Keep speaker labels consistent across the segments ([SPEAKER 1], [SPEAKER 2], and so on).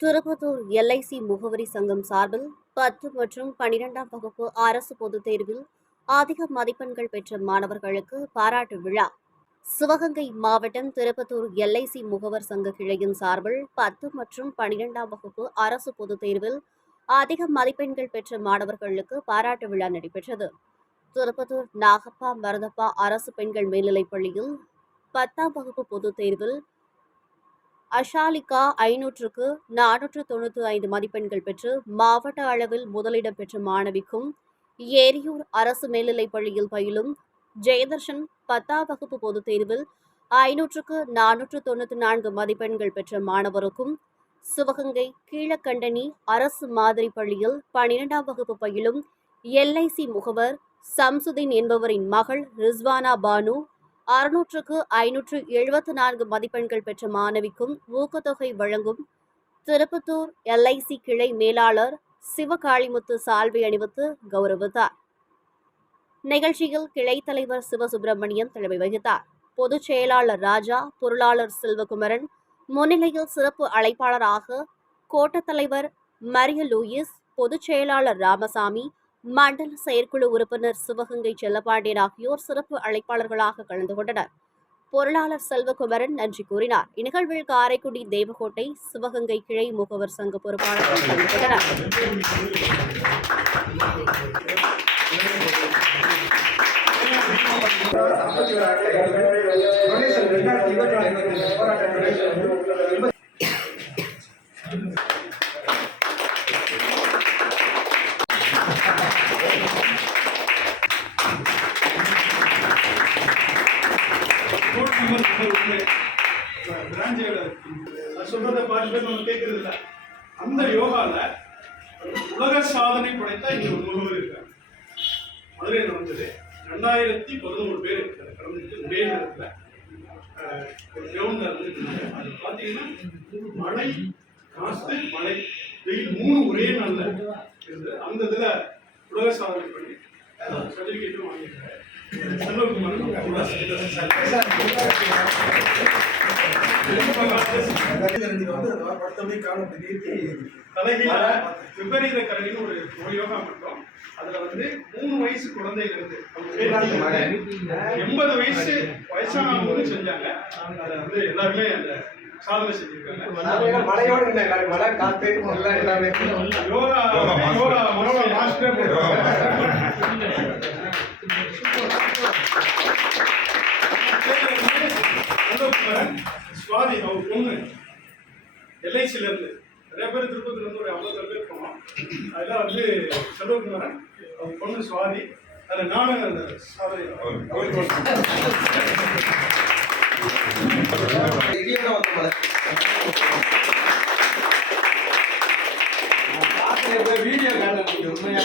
[SPEAKER 1] Tirupattur LIC முகவரி சங்கம் சார்பில் பத்து மற்றும் பனிரெண்டாம் வகுப்பு அரசு பொதுத் தேர்வில் அதிக மதிப்பெண்கள் பெற்ற மாணவர்களுக்கு பாராட்டு விழா. சிவகங்கை மாவட்டம் திருப்பத்தூர் எல்ஐசி முகவர் சங்க கிளையின் சார்பில் பத்து மற்றும் பனிரெண்டாம் வகுப்பு அரசு பொதுத் தேர்வில் அதிக மதிப்பெண்கள் பெற்ற மாணவர்களுக்கு பாராட்டு விழா நடைபெற்றது. திருப்பத்தூர் நாகப்பா மருதப்பா அரசு பெண்கள் மேல்நிலைப் பள்ளியில் பத்தாம் வகுப்பு பொதுத் தேர்வில் அஷாலிகா ஐநூற்றுக்கு நானூற்று தொண்ணூற்றி ஐந்து மதிப்பெண்கள் பெற்று மாவட்ட அளவில் முதலிடம் பெற்ற மாணவிக்கும் ஏரியூர் அரசு மேல்நிலைப் பள்ளியில் பயிலும் ஜெயதர்ஷன் பத்தாம் வகுப்பு பொதுத் தேர்வில் ஐநூற்றுக்கு நானூற்று தொண்ணூற்றி நான்கு மதிப்பெண்கள் பெற்ற மாணவருக்கும் சிவகங்கை கீழக்கண்டனி அரசு மாதிரி பள்ளியில் பனிரெண்டாம் வகுப்பு பயிலும் எல்ஐசி முகவர் சம்சுதீன் என்பவரின் மகள் ரிஸ்வானா பானு அறுநூற்றுக்கு ஐநூற்று எழுபத்து நான்கு மதிப்பெண்கள் பெற்ற மாணவிக்கும் ஊக்கத்தொகை வழங்கும் திருப்பத்தூர் எல்ஐசி கிளை மேலாளர் சிவகாளிமுத்து சால்வை அணிவித்து கௌரவித்தார். நிகழ்ச்சியில் கிளை தலைவர் சிவசுப்பிரமணியன் தலைமை வகித்தார். பொதுச் செயலாளர் ராஜா பொருளாளர் செல்வகுமரன் முன்னிலையில் சிறப்பு அழைப்பாளராக கோட்டத்தலைவர் மரிய லூயிஸ் பொதுச் செயலாளர் ராமசாமி மண்டல செயற்குழு உறுப்பினர் சிவகங்கை செல்லப்பாண்டியன் ஆகியோர் சிறப்பு அழைப்பாளர்களாக கலந்து கொண்டனர். பொருளாளர் செல்வகுமரன் நன்றி கூறினார். இந்நிகழ்வில் காரைக்குடி தேவகோட்டை சிவகங்கை கிளை முகவர் சங்க பொறுப்பாளர்கள் கலந்து கொண்டனர்.
[SPEAKER 2] டொனேஷன்
[SPEAKER 3] சொல்றத பாதி பேர் நம்ம கேட்கறது இல்ல. அந்த யோகால உலக சாதனை படைத்த இங்க ஒரு முகவர் இருக்காங்க. மதுரையில் நடந்தது ரெண்டாயிரத்தி பதினோரு பேர் இருக்காங்க. கலந்துட்டு ஒரே நேரத்தில் ஒரு கிரவுண்ட்ல இருந்துட்டு அது பார்த்தீங்கன்னா மழை காசு மழை வெயில் மூணு ஒரே நாள்ல இருந்தது அந்த இதுல உலக சாதனை பண்ணி சர்டிஃபிகேட்டும் வாங்கியிருக்காரு. செல்வகுமார் விபரீத கரணின்னு ஒரு ஒரு யோகா அதுல வந்து மூணு வயசு குழந்தைகள் இருந்து எண்பது வயசு வயசானவங்களும் செஞ்சாங்க. அதை வந்து எல்லாருமே அந்த சாதனை செஞ்சிருக்காங்க.
[SPEAKER 2] மழையோட காலம் மழை காத்து எல்லாம் எல்லாமே
[SPEAKER 3] யோகா யோகா மாஸ்டர். சுவாதி அவர் பொண்ணு எல்ஐசியிலேருந்து. இருந்து நிறைய பேர் திருப்பதில இருந்து ஒரு ஐம்பது பேர் போனோம். அதெல்லாம் வந்து செல்வகுமாரன் அவங்க பொண்ணு சுவாதி அதில் நானும் அந்த சாதனை
[SPEAKER 2] வீடியோ காட்டுறது உண்மையா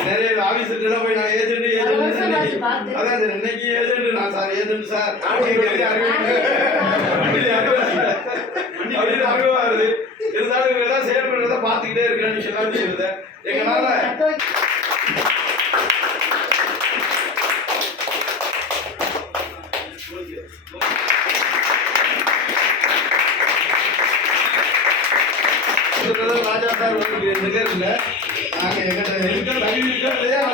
[SPEAKER 2] நிறைய ஆபீஸ்ல போய் நான் ஏஜென்ட் ஏஜென்ட் அதான் இன்னைக்கு ஏஜென்ட் நான் சார் ஏஜென்ட் சார். வருது? இருந்தாலும் இவங்க எல்லாம் செயல்படுறத பார்த்துக்கிட்டே இருக்கேன்னு சொல்லி சொல்லுது. எங்களால ராஜா சார் வந்து நிகழ்ல நாங்க எங்கிட்ட இருக்க தனி இருக்கிறதே ஆனா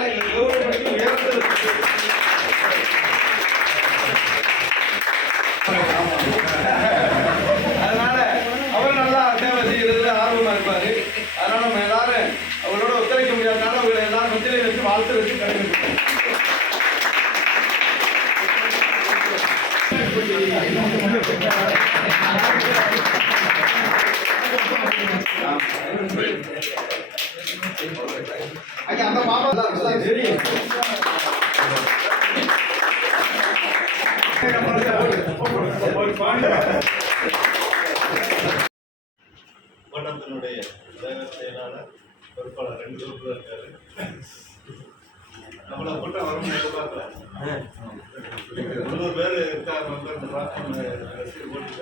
[SPEAKER 2] அந்த பாப்பா
[SPEAKER 4] மண்டலத்தினுடைய தலைவர் செயலாளர் பொறுப்பாளர் ரெண்டு குரூப்ல இருக்காரு. நம்மளை கூட்டம் வரும்னு எதிர்பார்க்கல. முந்நூறு பேர் இருக்காங்க மெம்பர்